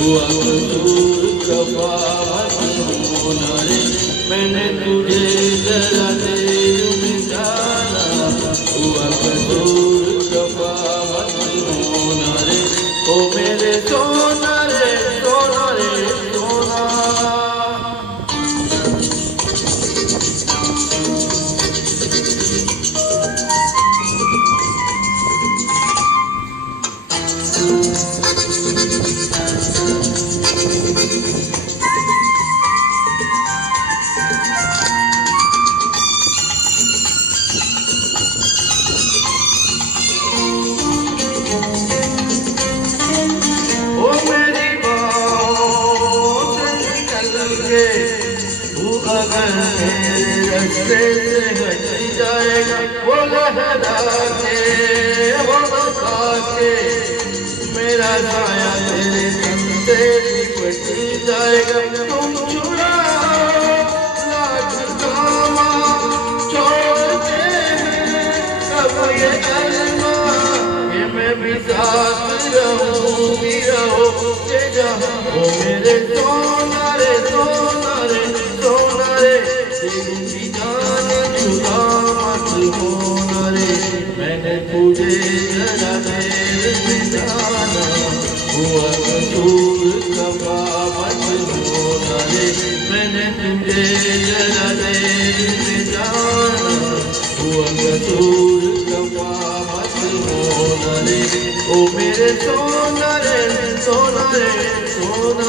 हुआ कसूर कफा मत होना रे, मैंने तुझे जरा देर में जाना, हुआ कसूर कफा मत होना रे, ओ मेरे सोना रे सोना रे सोना। तू अगर मेरे रास्ते से हट जाएगा, वो लहरा के वो बता के मेरा साया तेरे तन से लिपट जाएगा। तुम छुड़ा लाख कामा छोड़ते हैं कब ये अरमा, ये मैं भी साथ रहूंगी रहोगे जहाँ, ओ मेरे सोना रे सोना रे सोना रे, दिल की जान जुदा मत होना रे, मैंने तुझे जरा देर में जाना, हुआ कसूर कफा मत होना रे, मैंने तुझे जरा देर में जाना, हुआ कसूर कफा मत होना रे, ओ मेरे सोना रे सोना रे सोना।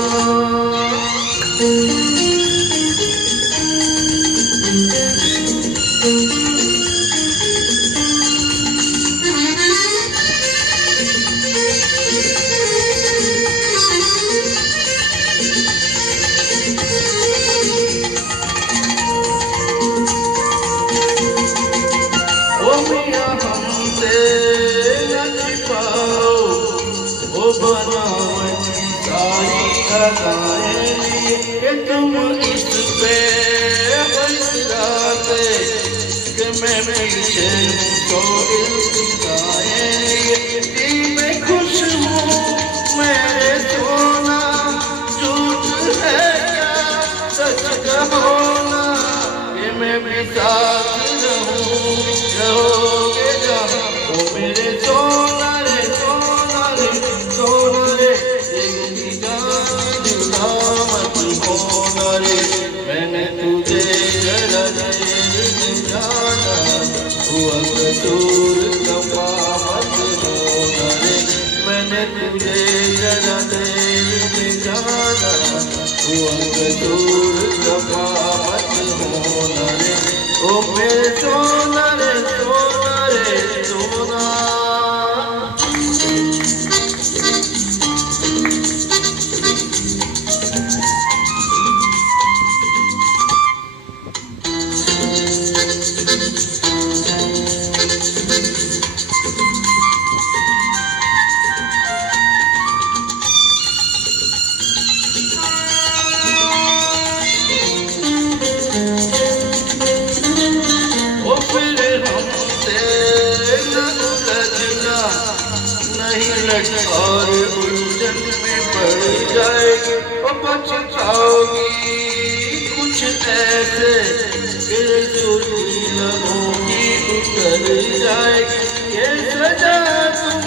ओ मियां हमसे न छिपाओ, ओ बनावटी सारी अदाएं कि तुम इस पे बरसाते कि मैं पीछे हूँ तो इल्तिजाएं, दिल में खुश हूँ मेरे सोना, झूठ है क्या सच कहो ना, कि मैं भी साथ रहूँ रहोगे जहाँ, ओ मेरे सोना रे सोना रे सोना रे, दिल की जान जुदा मत होना रे, मैंने तुझे जरा देर में जाना, हुआ कसूर कफा मत होना रे, मैंने तुझे जरा देर में जाना, हुआ कसूर कफा मत होना रे, ओ मेरे सोना रे सोना रे सोना। ओ फिर हमसे न उलझना, नहीं लटकार उलझन में पड़ जाएगी, ओ पछताओगी कुछ ऐसे फिर सुर्खी लबों की उतर जाएगी, ये सजा तुम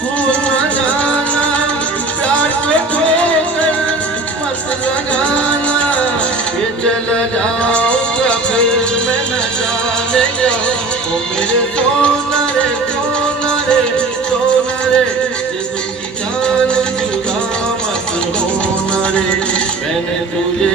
भूल न जाना, प्यार को ठोकर मत लगाना, ये चला जाऊंगा फिर मैं न जाने जाऊँ, ओ मेरे सोना रे सोना रे सोना रे, दिल की जान जुदा मत होना रे, मैंने तुझे